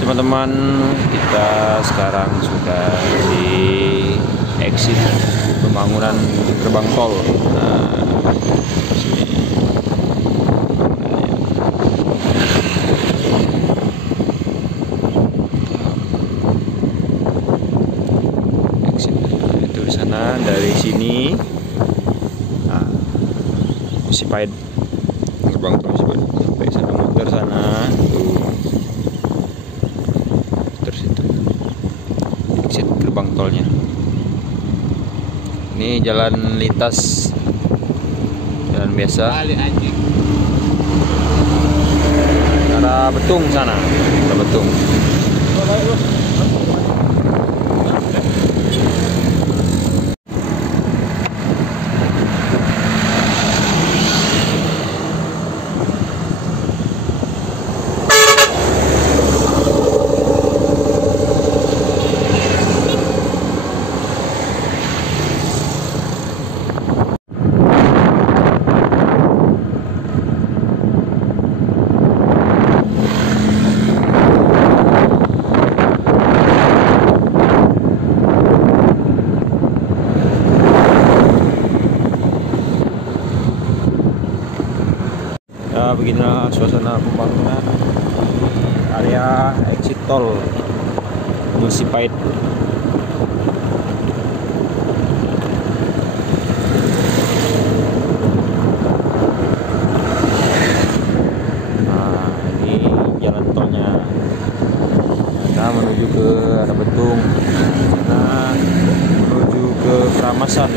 teman-teman, kita sekarang sudah di exit pembangunan gerbang tol. Nah, sini exit itu di sana, dari sini. Nah, Sipait, gerbang tol Sipait sampai sana, muter sana tuh. Terus itu exit gerbang tolnya. Ini jalan lintas, jalan biasa. Arah Betung sana, arah Betung. Ya, beginilah suasana pembangunan area exit tol Sipait. Nah, ini jalan tolnya. Nah, menuju ke arah Betung. Nah, menuju ke Keramasan.